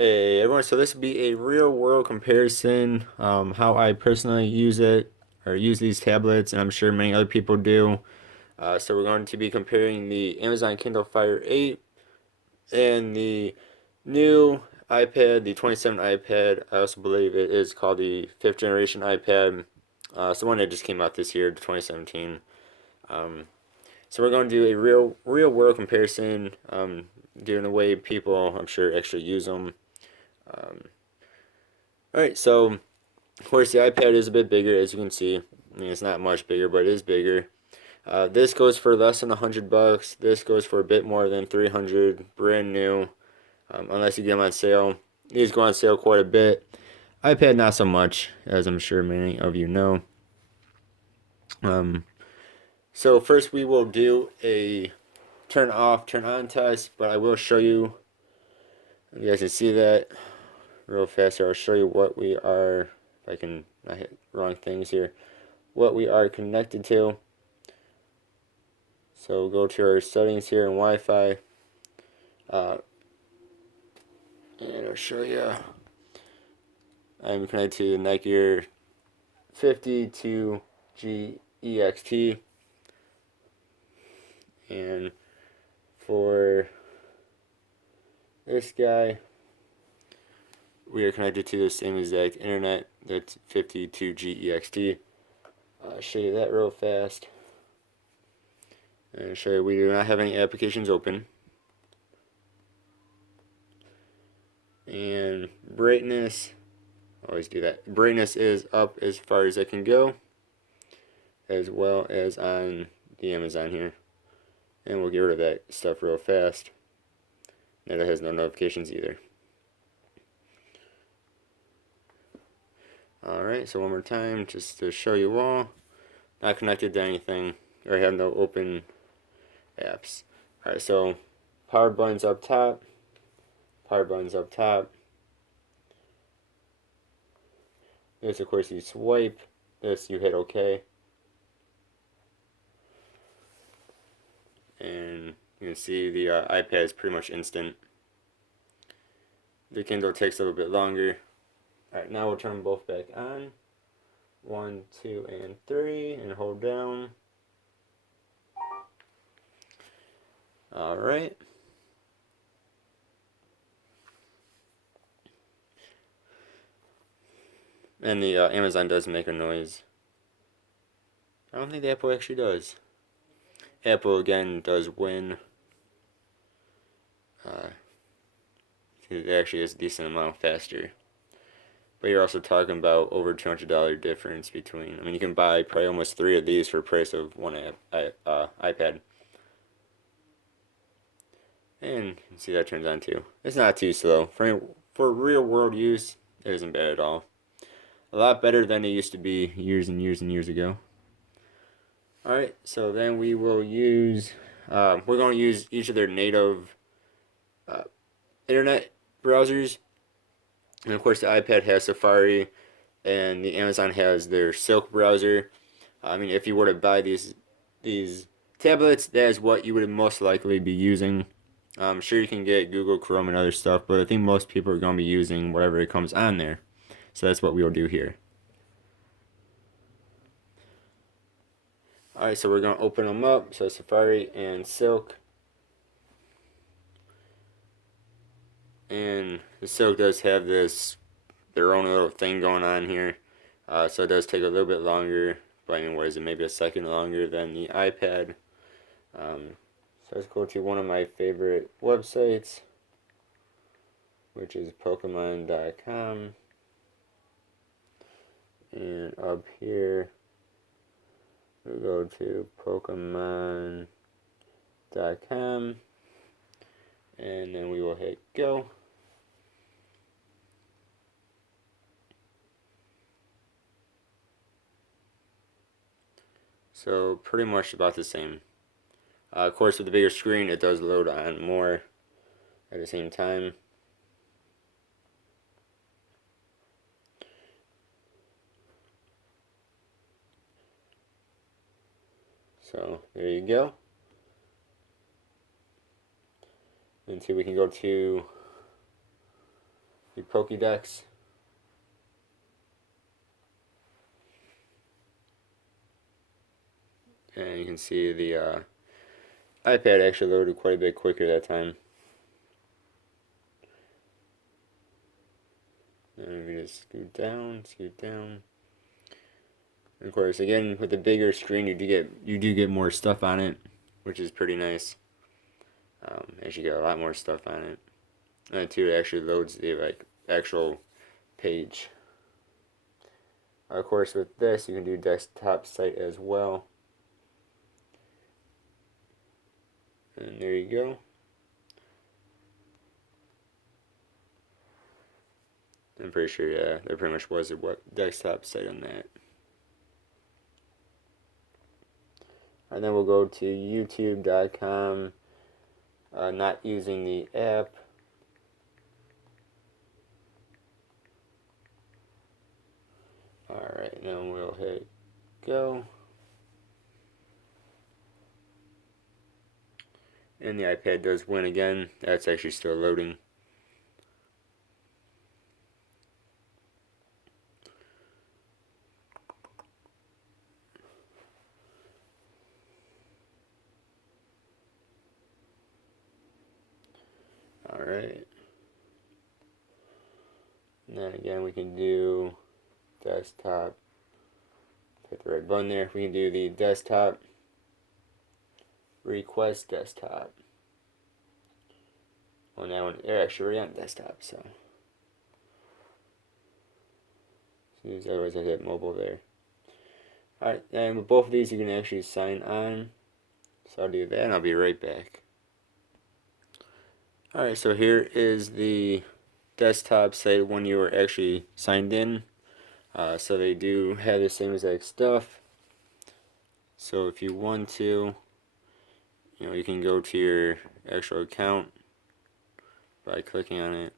Hey everyone, so this will be a real world comparison, how I personally use it or use these tablets, and I'm sure many other people do. So we're going to be comparing the Amazon Kindle Fire 8 and the new iPad, the 27 iPad. I also believe it is called the 5th generation iPad. It's the one that just came out this year, the 2017. Um, so we're going to do a real world comparison, doing the way people, I'm sure, actually use them. Um, all right, so of course the iPad is a bit bigger, as you can see. I mean, it's not much bigger, but it is bigger. This goes for less than $100. This goes for a bit more than 300, brand new, unless you get them on sale. These go on sale quite a bit. iPad not so much, as I'm sure many of you know. Um, so first we will do a turn off, turn on test, but I will show you. You guys can see that real fast. I'll show you what we are. If I can not hit wrong things here. What we are connected to. So we'll go to our settings here in Wi-Fi, and I'll show you. I'm connected to Netgear 52GEXT, and for this guy, we are connected to the same exact internet. That's 52GEXT. I'll show you that real fast. And show you we do not have any applications open. And brightness, always do that. Brightness is up as far as it can go, as well as on the Amazon here. And we'll get rid of that stuff real fast. And it has no notifications either. Alright, so one more time, just to show you all. Not connected to anything, or have no open apps. Alright, so power button's up top. Power button's up top. This, of course, you swipe. This, you hit OK. And you can see the iPad is pretty much instant. The Kindle takes a little bit longer. Alright, now we'll turn them both back on. 1, 2, and 3, and hold down. Alright. And the Amazon does make a noise. I don't think the Apple actually does. Apple, again, does win. It actually is a decent amount faster. But you're also talking about over $200 difference between. I mean, you can buy probably almost 3 of these for the price of one iPad. And you can see that turns on too. It's not too slow. For real world use, it isn't bad at all. A lot better than it used to be years and years and years ago. Alright, so then we will use, we're going to use each of their native internet browsers. And of course the iPad has Safari and the Amazon has their Silk browser. I mean, if you were to buy these tablets, that is what you would most likely be using. I'm sure you can get Google Chrome and other stuff, but I think most people are going to be using whatever it comes on there. So that's what we will do here. Alright, so we're going to open them up. So Safari and Silk. And the Silk does have their own little thing going on here. So it does take a little bit longer. But I mean, what is it? Maybe a second longer than the iPad. So let's go to one of my favorite websites, which is Pokemon.com. And up here, we'll go to Pokemon.com. And then we will hit go. So pretty much about the same. Of course, with the bigger screen, it does load on more at the same time. So there you go. And see, we can go to Pokédex. And you can see the iPad actually loaded quite a bit quicker that time. And we just scoot down, scoot down. And of course, again, with the bigger screen, you do get more stuff on it, which is pretty nice. Actually, get a lot more stuff on it. And too, it actually loads the actual page. Of course, with this, you can do desktop site as well. And there you go. I'm pretty sure, yeah, there pretty much was a desktop site on that. And then we'll go to youtube.com, not using the app. Alright, then we'll hit go. And the iPad does win again. That's actually still loading. Alright. And then again we can do desktop. Hit the right button there. We can do the desktop. Request desktop. Well, now they're actually already on desktop, so. Otherwise I hit mobile there. Alright, and with both of these you can actually sign on. So I'll do that and I'll be right back. Alright, so here is the desktop site when you were actually signed in. So they do have the same exact stuff. So if you want to, you can go to your actual account by clicking on it.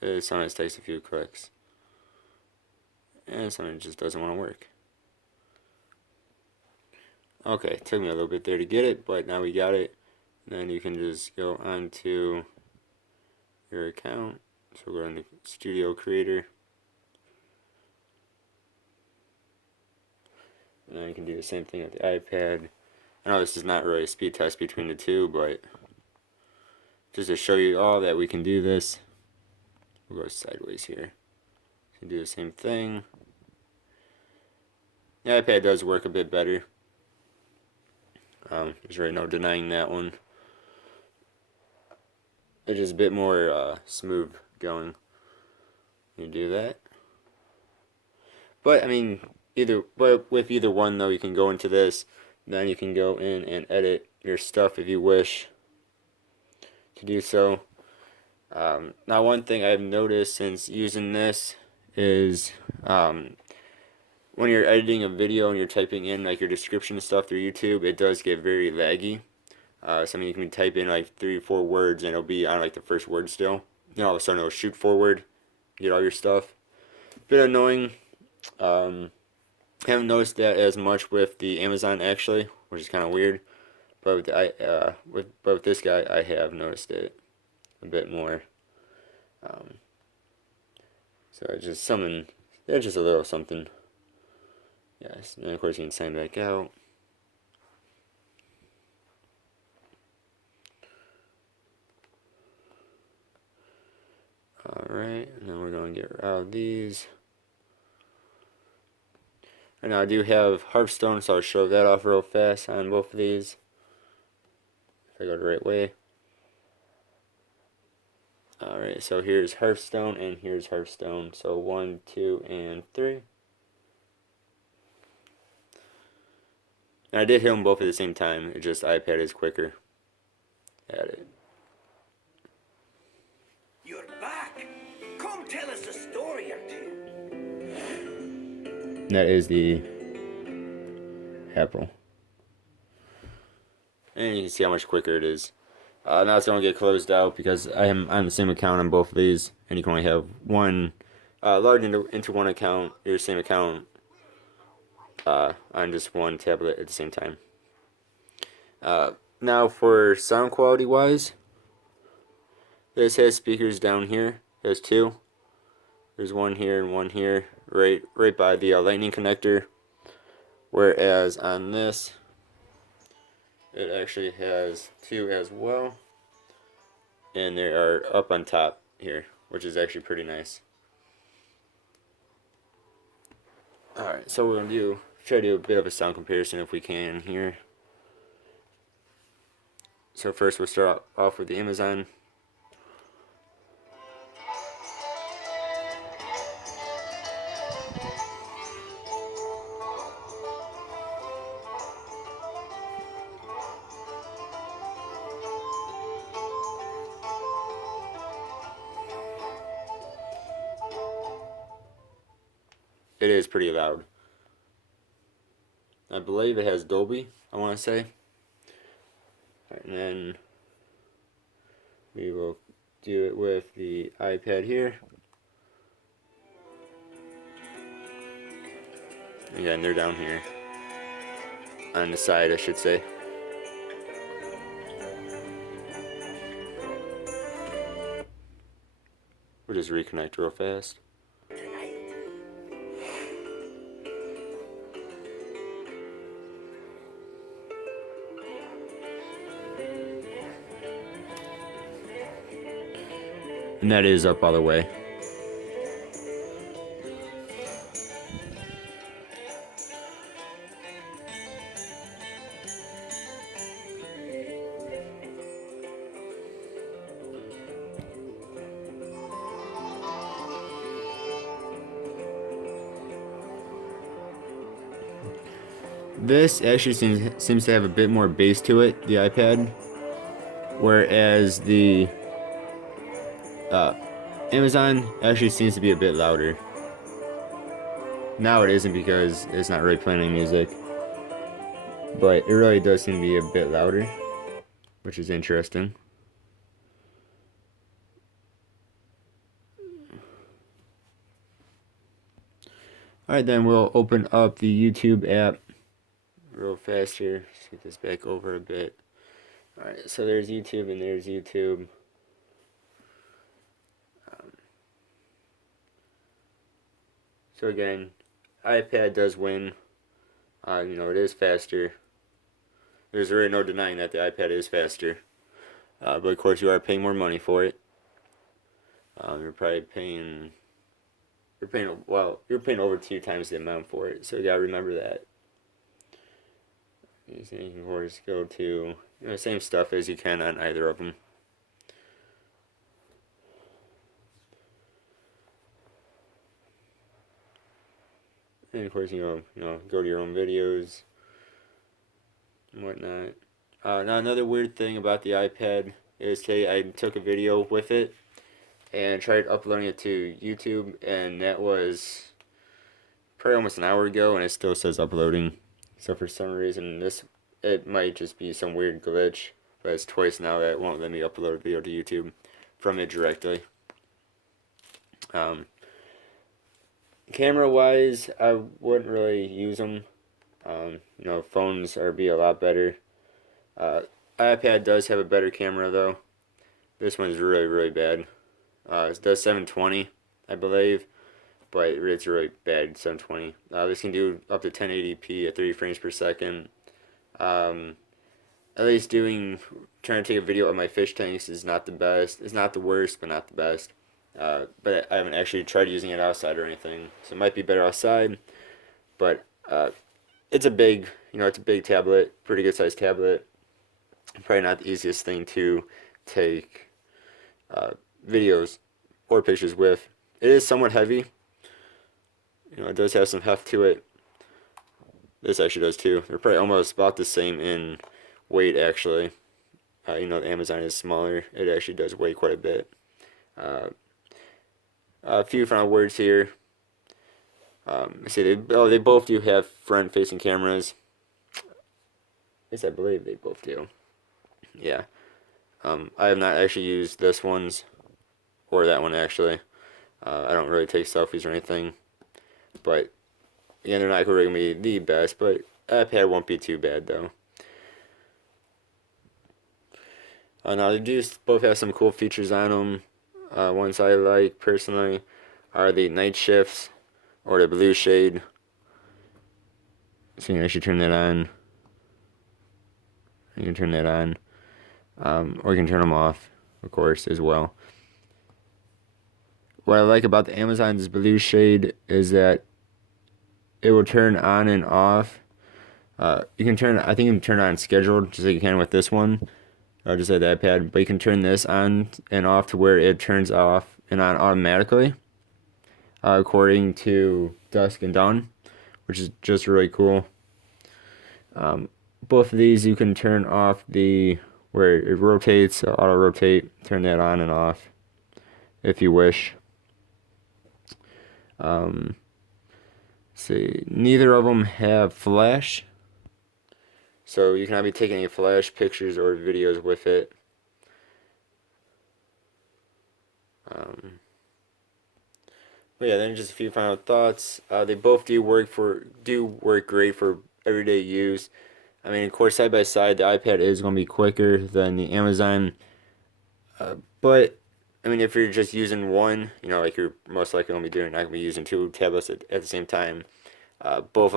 It sometimes takes a few clicks. And sometimes it just doesn't want to work. Okay, it took me a little bit there to get it, but now we got it. And then you can just go onto your account. So we're on the Studio Creator. And then you can do the same thing with the iPad. I know this is not really a speed test between the two, but just to show you all that we can do this. We'll go sideways here. You can do the same thing. The iPad does work a bit better. There's really no denying that one. It's just a bit more smooth going. You do that. But I mean, with either one though, you can go into this. Then you can go in and edit your stuff if you wish to do so. Now, one thing I've noticed since using this is when you're editing a video and you're typing in like your description and stuff through YouTube, it does get very laggy. So I mean, you can type in like 3 or 4 words and it'll be on like the first word still. Then all of a sudden it'll shoot forward, get all your stuff. Bit annoying. Haven't noticed that as much with the Amazon actually, which is kind of weird. But with this guy, I have noticed it a bit more. So it's just something. It's just a little something. Yes, and of course you can sign back out. Alright, and then we're going to get out of these. And now I do have Hearthstone, so I'll show that off real fast on both of these. If I go the right way. Alright, so here's Hearthstone and here's Hearthstone. So 1, 2, and 3. And I did hit them both at the same time. It just iPad is quicker at it. You're back. Come tell us a story or two. And that is the Apple. And you can see how much quicker it is. Now it's going to get closed out because I am on the same account on both of these. And you can only have one, logged into one account, your same account, on just one tablet at the same time. Now for sound quality wise, this has speakers down here. It has two. There's one here and one here, right by the lightning connector. Whereas on this, it actually has two as well, and they are up on top here, which is actually pretty nice. Alright, so we're going to try to do a bit of a sound comparison if we can here. So first we'll start off with the Amazon. It is pretty loud. I believe it has Dolby, I want to say. Right, and then we will do it with the iPad here. Again, they're down here. On the side, I should say. We'll just reconnect real fast. And that is up all the way. This actually seems to have a bit more bass to it, the iPad, whereas the Amazon actually seems to be a bit louder. Now it isn't because it's not really playing any music, but it really does seem to be a bit louder, which is interesting. Alright, then we'll open up the YouTube app real fast here. Let's get this back over a bit. Alright, so there's YouTube and there's YouTube. So again, iPad does win. It is faster. There's really no denying that the iPad is faster. But of course you are paying more money for it. You're probably paying... You're paying over 2 times the amount for it. So you gotta remember that. You can of course go to same stuff as you can on either of them. And of course, go to your own videos and whatnot. Now another weird thing about the iPad is today I took a video with it and tried uploading it to YouTube, and that was probably almost an hour ago, and it still says uploading. So for some reason, it might just be some weird glitch, but it's twice now that it won't let me upload a video to YouTube from it directly. Camera wise, I wouldn't really use them. Phones are be a lot better. iPad does have a better camera though. This one's really, really bad. It does 720, I believe, but it's really bad 720. This can do up to 1080p at 30 frames per second. At least trying to take a video of my fish tanks is not the best. It's not the worst, but not the best. But I haven't actually tried using it outside or anything, so it might be better outside. But it's a big tablet, pretty good sized tablet. Probably not the easiest thing to take videos or pictures with. It is somewhat heavy. It does have some heft to it. This actually does too. They're probably almost about the same in weight actually. The Amazon is smaller. It actually does weigh quite a bit. A few final words here. Let's see, they both do have front-facing cameras. Yes, I believe they both do. Yeah. I have not actually used this one's or that one actually. I don't really take selfies or anything. But again, they're not really going to be the best, but iPad won't be too bad though. Now they do both have some cool features on them. Ones I like personally are the night shifts or the blue shade. So you can actually turn that on. You can turn that on, or you can turn them off, of course, as well. What I like about the Amazon's blue shade is that it will turn on and off. You can turn, I think you can turn on scheduled, just like you can with this one, or just like the iPad. But you can turn this on and off to where it turns off and on automatically, according to dusk and dawn, which is just really cool. Both of these you can turn off the where it rotates, auto rotate, turn that on and off if you wish. See, neither of them have flash, so you cannot be taking any flash pictures or videos with it. But yeah, then just a few final thoughts. They both do work great for everyday use. I mean, of course, side by side, the iPad is going to be quicker than the Amazon. But I mean, if you're just using one, like you're most likely going to be doing, not going to be using two tablets at the same time. Both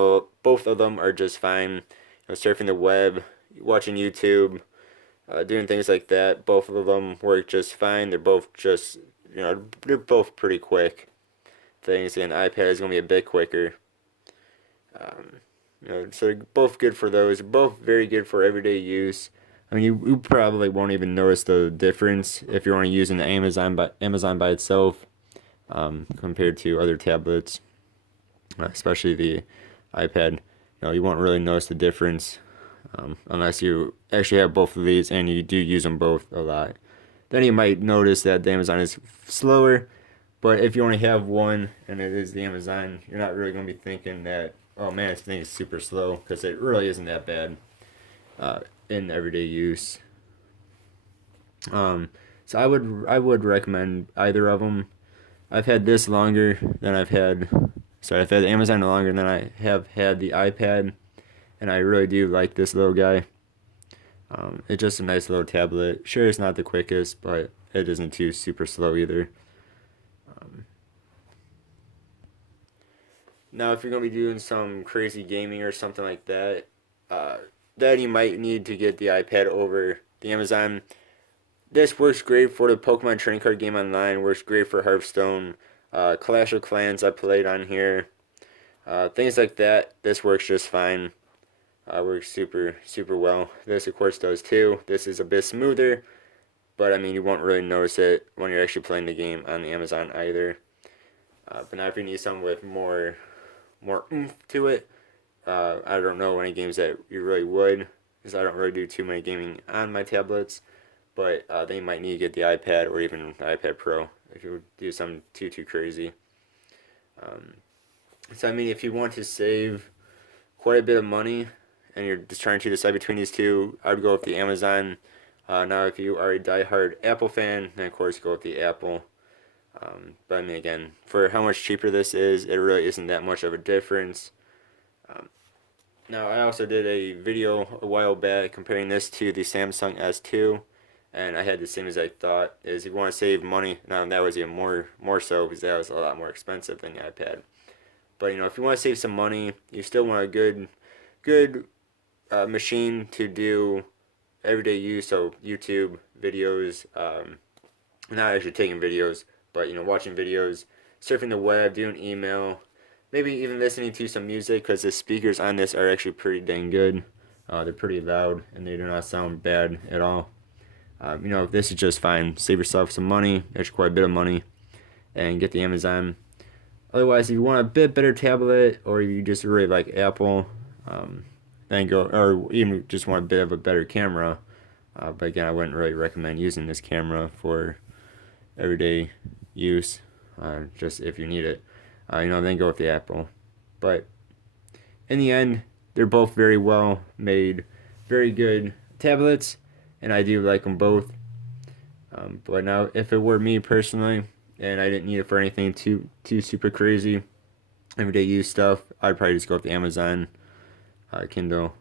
of them are just fine. Surfing the web, watching YouTube, doing things like that. Both of them work just fine. They're both just, they're both pretty quick things, and iPad is going to be a bit quicker. So they're both good for those. Both very good for everyday use. I mean, you probably won't even notice the difference if you're only using the Amazon by itself, compared to other tablets, especially the iPad. You won't really notice the difference, unless you actually have both of these and you do use them both a lot. Then you might notice that the Amazon is slower, but if you only have one and it is the Amazon, you're not really going to be thinking that, oh man, this thing is super slow, because it really isn't that bad in everyday use. So I would recommend either of them. I've had this longer than I've had the Amazon longer than I have had the iPad, and I really do like this little guy. It's just a nice little tablet. Sure, it's not the quickest, but it isn't too super slow either. Now, if you're gonna be doing some crazy gaming or something like that, then you might need to get the iPad over the Amazon. This works great for the Pokemon trading card game online. Works great for Hearthstone, Clash of Clans. I played on here. Things like that. This works just fine. Works super super well. This of course does too. This is a bit smoother, but I mean you won't really notice it when you're actually playing the game on the Amazon either. But now if you need something with more oomph to it, I don't know any games that you really would, because I don't really do too many gaming on my tablets. But then you might need to get the iPad or even the iPad Pro if you would do something too crazy. So I mean, if you want to save quite a bit of money and you're just trying to decide between these two, I would go with the Amazon. Now, if you are a diehard Apple fan, then of course go with the Apple. But I mean, again, for how much cheaper this is, it really isn't that much of a difference. Now, I also did a video a while back comparing this to the Samsung S2, and I had the same exact thought: is if you want to save money, now that was even more so because that was a lot more expensive than the iPad. But if you want to save some money, you still want a good machine to do everyday use. So YouTube videos, not actually taking videos, but watching videos, surfing the web, doing email, maybe even listening to some music, because the speakers on this are actually pretty dang good. They're pretty loud and they do not sound bad at all. This is just fine. Save yourself some money, actually quite a bit of money, and get the Amazon. Otherwise, if you want a bit better tablet or you just really like Apple, then go, or even just want a bit of a better camera. But again, I wouldn't really recommend using this camera for everyday use, just if you need it. Then go with the Apple. But in the end, they're both very well made, very good tablets, and I do like them both. But now, if it were me personally, and I didn't need it for anything too super crazy, everyday use stuff, I'd probably just go with the Amazon Kindle,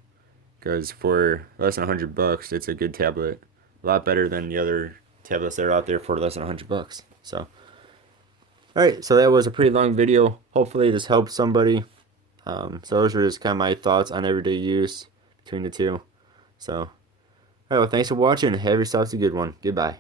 because for less than $100, it's a good tablet. a lot better than the other tablets that are out there for less than $100. So, all right, so that was a pretty long video. Hopefully this helped somebody. So those were just kind of my thoughts on everyday use between the two. So, all right, well, thanks for watching. Have yourselves a good one. Goodbye.